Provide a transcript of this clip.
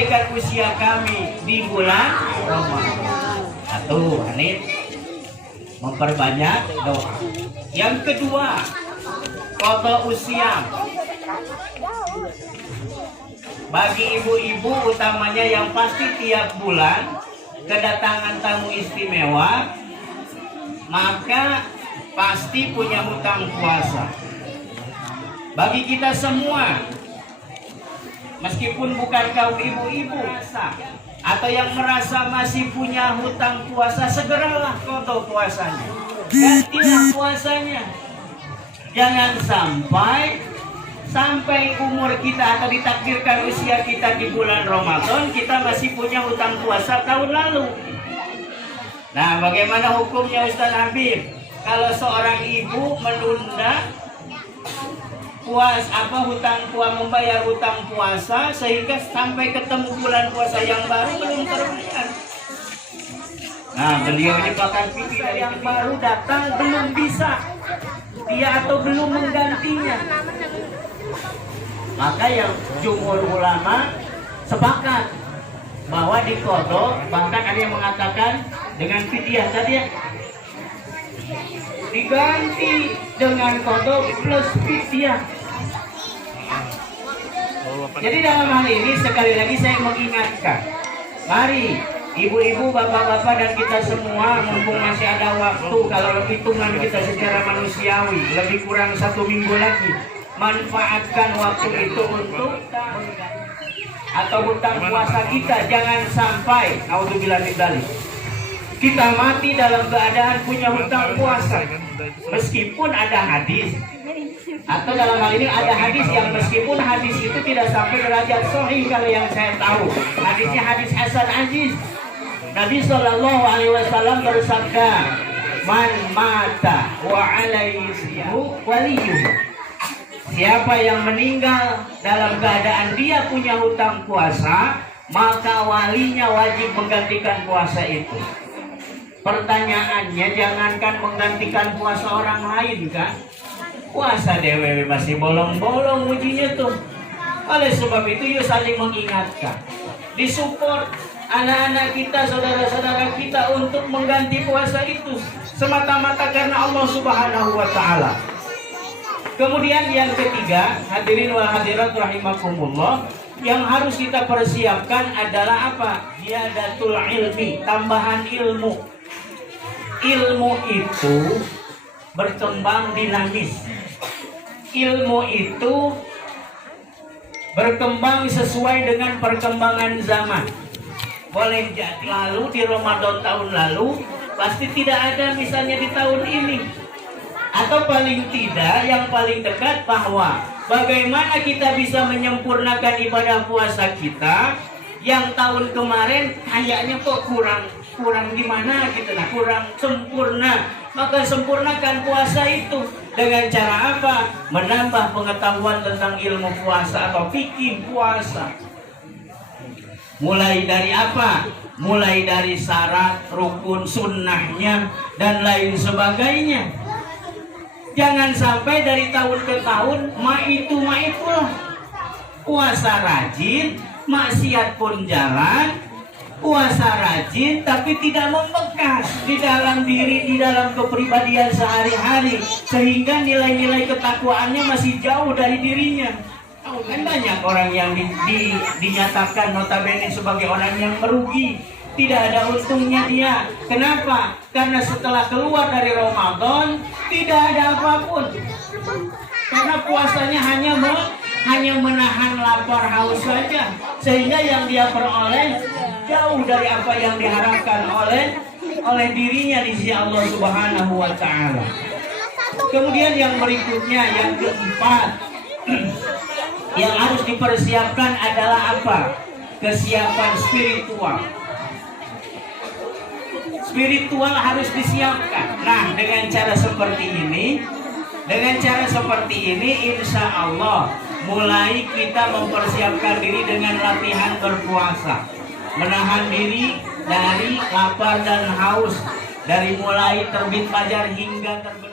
sampaikan usia kami di bulan Ramadan. Satu, Hanif, memperbanyak doa. Yang kedua, qada usia. Bagi ibu-ibu utamanya yang pasti tiap bulan kedatangan tamu istimewa, maka pasti punya hutang puasa. Bagi kita semua, meskipun bukan kaum ibu-ibu atau yang merasa masih punya hutang puasa, segeralah qada puasanya, gantilah puasanya. Jangan sampai umur kita atau ditakdirkan usia kita di bulan Ramadan kita masih punya hutang puasa tahun lalu. Nah, bagaimana hukumnya Ustaz Habib? Kalau seorang ibu menunda membayar hutang puasa sehingga sampai ketemu bulan puasa yang baru belum terbayar. Nah, beliau ini pakar fikih yang baru datang belum bisa dia atau belum menggantinya. Maka yang jumhur ulama sepakat bahwa diqada, bahkan ada yang mengatakan dengan fidyah tadi ya, diganti dengan qada plus fidyah. Jadi dalam hal ini sekali lagi saya mengingatkan, mari ibu-ibu, bapak-bapak dan kita semua, mumpung masih ada waktu, kalau hitungan kita secara manusiawi lebih kurang 1 minggu lagi, manfaatkan waktu itu untuk atau hutang puasa kita. Jangan sampai naudzubillah min dzalik kita mati dalam keadaan punya hutang puasa, meskipun ada hadis, atau dalam hal ini ada hadis yang meskipun hadis itu tidak sampai derajat sahih, kalau yang saya tahu hadisnya hadis hasan aziz. Nabi Shallallahu Alaihi Wasallam bersabda, man mata wa alaihi siyamu waliyuh. Siapa yang meninggal dalam keadaan dia punya hutang puasa, maka walinya wajib menggantikan puasa itu. Pertanyaannya, jangankan menggantikan puasa orang lain kan, puasa dewe masih bolong-bolong ujinya tuh. Oleh sebab itu yuk saling mengingatkan, disupport anak-anak kita, saudara-saudara kita untuk mengganti puasa itu semata-mata karena Allah Subhanahu wa Ta'ala. Kemudian yang ketiga, hadirin wal hadirat rahimakumullah, yang harus kita persiapkan adalah apa? Ziyadatul ilmi, tambahan ilmu. Ilmu itu berkembang dinamis. Ilmu itu berkembang sesuai dengan perkembangan zaman. Boleh jadi lalu di Ramadan tahun lalu pasti tidak ada misalnya di tahun ini. Atau paling tidak yang paling dekat bahwa bagaimana kita bisa menyempurnakan ibadah puasa kita yang tahun kemarin kayaknya kok kurang gimana gitu, nah kurang sempurna. Maka sempurnakan puasa itu dengan cara apa? Menambah pengetahuan tentang ilmu puasa atau fikih puasa. Mulai dari apa? Mulai dari syarat, rukun, sunnahnya dan lain sebagainya. Jangan sampai dari tahun ke tahun itulah. Puasa rajin, maksiat pun jalan. Puasa rajin tapi tidak membekas di dalam diri, di dalam kepribadian sehari-hari, sehingga nilai-nilai ketakwaannya masih jauh dari dirinya. Kan banyak orang yang dinyatakan notabene sebagai orang yang merugi, tidak ada untungnya dia. Kenapa? Karena setelah keluar dari Ramadan tidak ada apapun. Karena puasanya hanya menahan lapar haus saja, sehingga yang dia peroleh jauh dari apa yang diharapkan oleh dirinya di sisi Allah Subhanahu wa Ta'ala. Kemudian yang berikutnya, yang keempat, yang harus dipersiapkan adalah apa? Kesiapan spiritual. Spiritual harus disiapkan. Nah, dengan cara seperti ini, insya Allah mulai kita mempersiapkan diri dengan latihan berpuasa, menahan diri dari lapar dan haus dari mulai terbit fajar hingga terbenam.